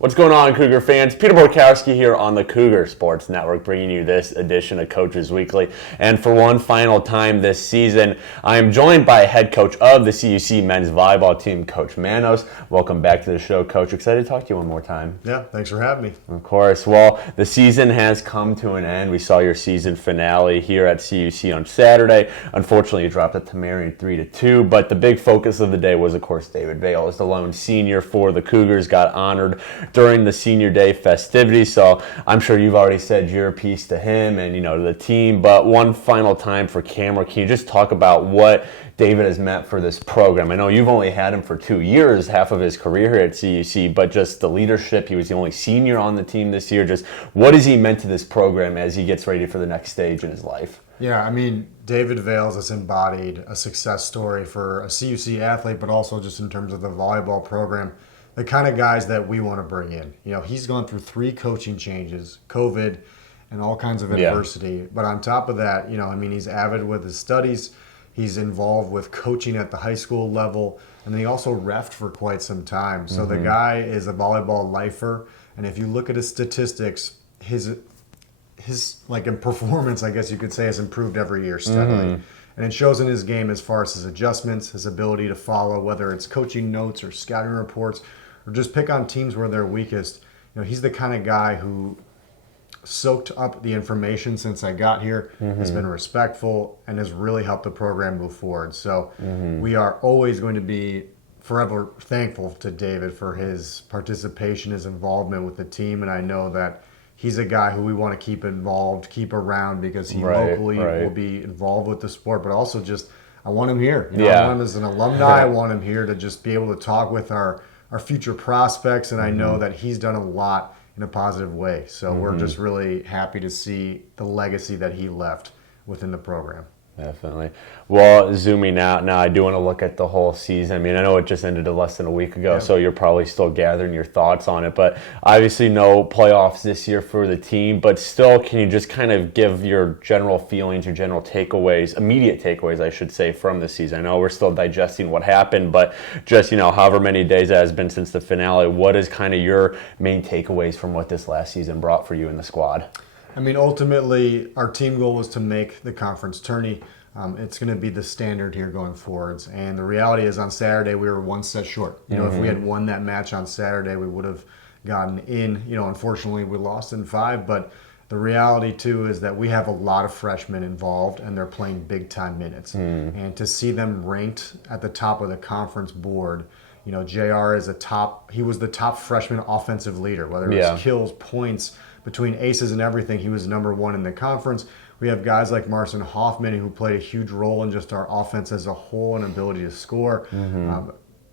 What's going on, Cougar fans? Peter Borkowski here on the Cougar Sports Network, bringing you this edition of Coaches Weekly. And for one final time this season, I am joined by head coach of the CUC men's volleyball team, Coach Manos. Welcome back to the show, Coach. Excited to talk to you one more time. Yeah, thanks for having me. Of course. Well, the season has come to an end. We saw your season finale here at CUC on Saturday. Unfortunately, you dropped it to Marion 3-2, but the big focus of the day was, of course, David Vale, as the lone senior for the Cougars, got honored during the senior day festivities. So I'm sure you've already said your piece to him and, to the team, but one final time for camera, can you just talk about what David has meant for this program? I know you've only had him for 2 years, half of his career here at CUC, but just the leadership, he was the only senior on the team this year. Just what has he meant to this program as he gets ready for the next stage in his life? Yeah, David Vales has embodied a success story for a CUC athlete, but also just in terms of the volleyball program. The kind of guys that we want to bring in. He's gone through 3 coaching changes, COVID, and all kinds of adversity. Yeah. But on top of that, he's avid with his studies. He's involved with coaching at the high school level, and then he also refed for quite some time. So the guy is a volleyball lifer, and if you look at his statistics, his performance, I guess you could say, has improved every year steadily. And it shows in his game as far as his adjustments, his ability to follow, whether it's coaching notes or scouting reports, or just pick on teams where they're weakest. He's the kind of guy who soaked up the information since I got here, has been respectful, and has really helped the program move forward. So we are always going to be forever thankful to David for his participation, his involvement with the team, and I know that he's a guy who we want to keep involved, keep around, because he locally will be involved with the sport, but also just I want him here. I want him as an alumni. I want him here to just be able to talk with our future prospects, and I know that he's done a lot in a positive way. So we're just really happy to see the legacy that he left within the program. Definitely. Well, zooming out now, I do want to look at the whole season. I know it just ended less than a week ago, so you're probably still gathering your thoughts on it. But obviously no playoffs this year for the team, but still, can you just kind of give your general feelings, your general takeaways, immediate takeaways, I should say, from the season? I know we're still digesting what happened, but just, however many days it has been since the finale, what is kind of your main takeaways from what this last season brought for you and the squad? Ultimately, our team goal was to make the conference tourney. It's going to be the standard here going forwards. And the reality is on Saturday, we were one set short. If we had won that match on Saturday, we would have gotten in. Unfortunately, we lost in 5. But the reality, too, is that we have a lot of freshmen involved, and they're playing big-time minutes. And to see them ranked at the top of the conference board, JR is he was the top freshman offensive leader, whether it was kills, points, between aces and everything, he was number 1 in the conference. We have guys like Marcin Hoffman who played a huge role in just our offense as a whole and ability to score.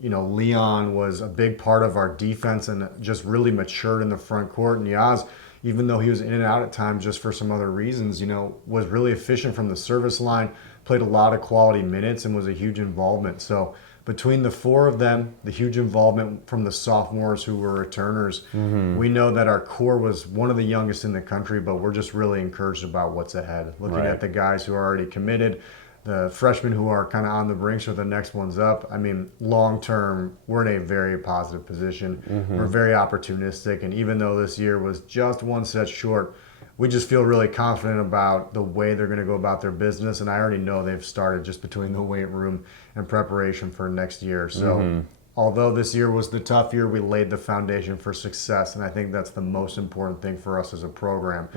Leon was a big part of our defense and just really matured in the front court. And Yaz, even though he was in and out at times just for some other reasons, was really efficient from the service line, played a lot of quality minutes, and was a huge involvement. So between the 4 of them, the huge involvement from the sophomores who were returners, we know that our core was one of the youngest in the country, but we're just really encouraged about what's ahead. Looking at the guys who are already committed, the freshmen who are kind of on the brink, so the next one's up. Long term, we're in a very positive position. We're very opportunistic, and even though this year was just one set short, we just feel really confident about the way they're going to go about their business, and I already know they've started just between the weight room and preparation for next year. So although this year was the tough year, we laid the foundation for success, and I think that's the most important thing for us as a program,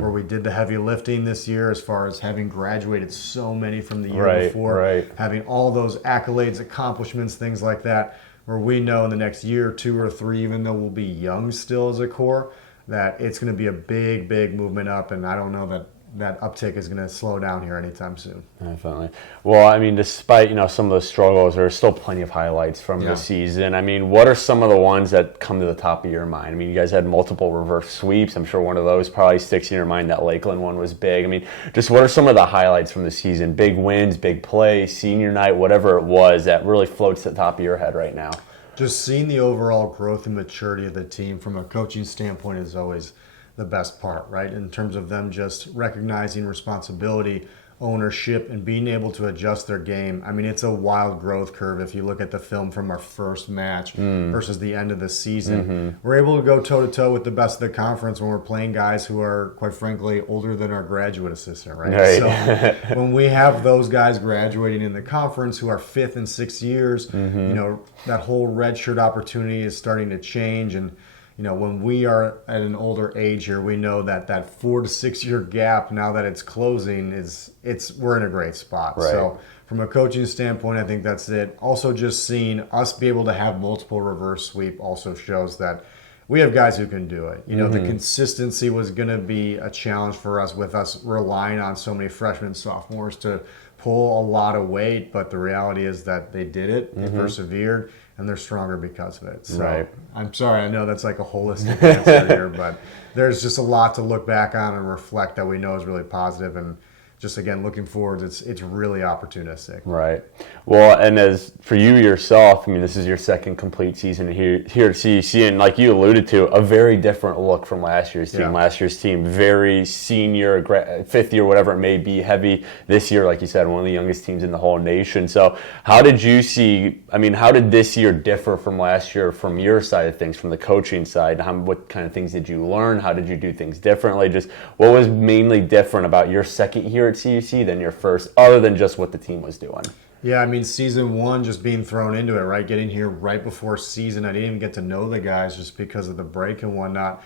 where we did the heavy lifting this year as far as having graduated so many from the year before, having all those accolades, accomplishments, things like that, where we know in the next year, 2 or 3, even though we'll be young still as a core, that it's going to be a big, big movement up, and I don't know that uptick is going to slow down here anytime soon. Definitely. Well, despite some of the struggles, there's still plenty of highlights from the season. What are some of the ones that come to the top of your mind? You guys had multiple reverse sweeps. I'm sure one of those probably sticks in your mind. That Lakeland one was big. Just what are some of the highlights from the season? Big wins, big plays, senior night, whatever it was that really floats to the top of your head right now. Just seeing the overall growth and maturity of the team from a coaching standpoint is always the best part, right? In terms of them just recognizing responsibility, ownership, and being able to adjust their game. I mean, it's a wild growth curve. If you look at the film from our first match versus the end of the season, we're able to go toe-to-toe with the best of the conference when we're playing guys who are, quite frankly, older than our graduate assistant, right? So when we have those guys graduating in the conference who are 5th and 6th years, that whole redshirt opportunity is starting to change. And when we are at an older age here, we know that 4 to 6 year gap, now that it's closing, we're in a great spot. Right. So from a coaching standpoint, I think that's it. Also, just seeing us be able to have multiple reverse sweep also shows that we have guys who can do it. The consistency was going to be a challenge for us with us relying on so many freshmen and sophomores to pull a lot of weight, but the reality is that they did it, they persevered, and they're stronger because of it. So I'm sorry, I know that's like a holistic answer here, but there's just a lot to look back on and reflect that we know is really positive, and just again looking forward, it's really opportunistic. Right. Well, and as for you yourself, I mean, this is your second complete season here at CUC, and like you alluded to, a very different look from last year's team. Yeah. Last year's team, very senior, 5th year, whatever it may be, heavy. This year, like you said, one of the youngest teams in the whole nation. So how did this year differ from last year from your side of things, from the coaching side? What kind of things did you learn? How did you do things differently? Just what was mainly different about your second year at CUC than your first, other than just what the team was doing? Yeah, I mean, season one, just being thrown into it, right? Getting here right before season. I didn't even get to know the guys just because of the break and whatnot.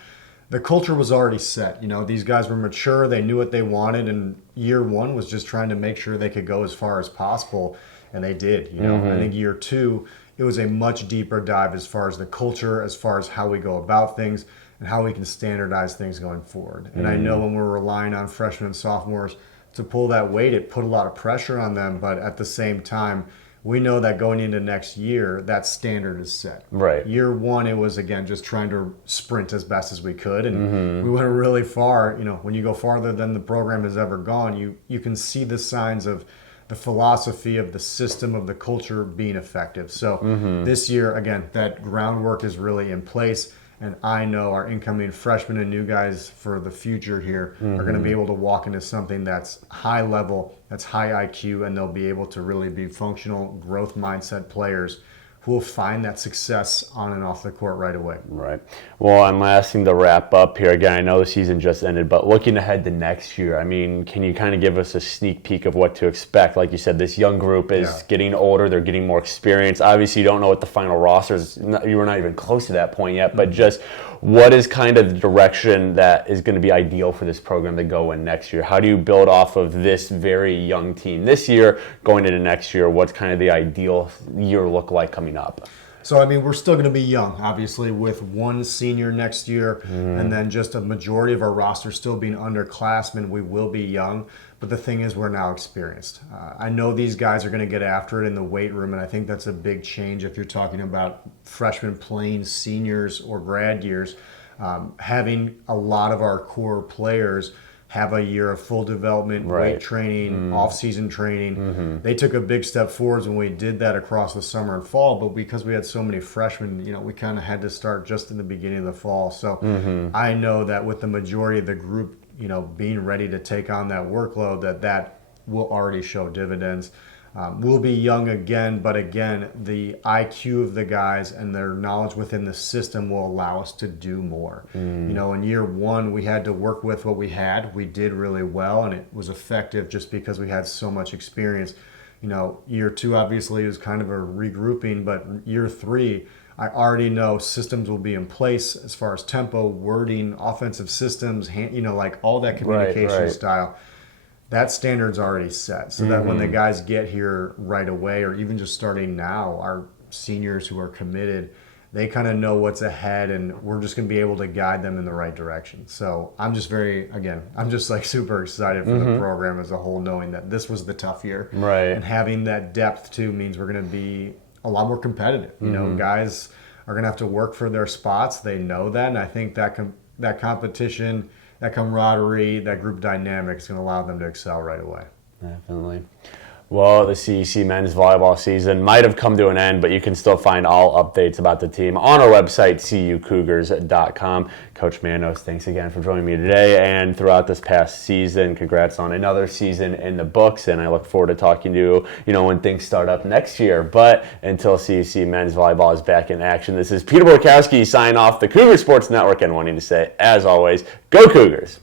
The culture was already set. These guys were mature. They knew what they wanted. And year one was just trying to make sure they could go as far as possible. And they did. I think year two, it was a much deeper dive as far as the culture, as far as how we go about things, and how we can standardize things going forward. And I know when we're relying on freshmen and sophomores to pull that weight, it put a lot of pressure on them, but at the same time, we know that going into next year, that standard is set. Right. Year one, it was, again, just trying to sprint as best as we could, and we went really far. When you go farther than the program has ever gone, you can see the signs of the philosophy of the system of the culture being effective. So this year, again, that groundwork is really in place. And I know our incoming freshmen and new guys for the future here are going to be able to walk into something that's high level, that's high IQ, and they'll be able to really be functional growth mindset players who will find that success on and off the court right away. Right. Well, and last thing to wrap up here, again, I know the season just ended, but looking ahead to next year, I mean, can you kind of give us a sneak peek of what to expect? Like you said, this young group is getting older, they're getting more experience. Obviously, you don't know what the final roster is. You were not even close to that point yet, but just what is kind of the direction that is going to be ideal for this program to go in next year? How do you build off of this very young team this year going into next year? What's kind of the ideal year look like coming up? So, I mean, we're still going to be young, obviously, with one senior next year, and then just a majority of our roster still being underclassmen. We will be young, but the thing is we're now experienced. I know these guys are going to get after it in the weight room, and I think that's a big change if you're talking about freshmen playing seniors or grad years. Having a lot of our core players have a year of full development, weight training, off-season training. They took a big step forwards when we did that across the summer and fall, but because we had so many freshmen, we kind of had to start just in the beginning of the fall. So I know that with the majority of the group, being ready to take on that workload, that will already show dividends. We'll be young again, but again, the IQ of the guys and their knowledge within the system will allow us to do more. In year one, we had to work with what we had. We did really well, and it was effective just because we had so much experience. Year two, obviously, is kind of a regrouping, but year three, I already know systems will be in place as far as tempo, wording, offensive systems, like all that communication style. That standard's already set, so that when the guys get here right away, or even just starting now, our seniors who are committed, they kind of know what's ahead, and we're just going to be able to guide them in the right direction. So I'm just like super excited for the program as a whole, knowing that this was the tough year. Right. And having that depth, too, means we're going to be a lot more competitive. Guys are going to have to work for their spots. They know that, and I think that competition, that camaraderie, that group dynamic is going to allow them to excel right away. Definitely. Well, the CUC men's volleyball season might have come to an end, but you can still find all updates about the team on our website, cucougars.com. Coach Manos, thanks again for joining me today and throughout this past season. Congrats on another season in the books, and I look forward to talking to you, when things start up next year. But until CUC men's volleyball is back in action, this is Peter Borkowski signing off the Cougar Sports Network and wanting to say, as always, go Cougars!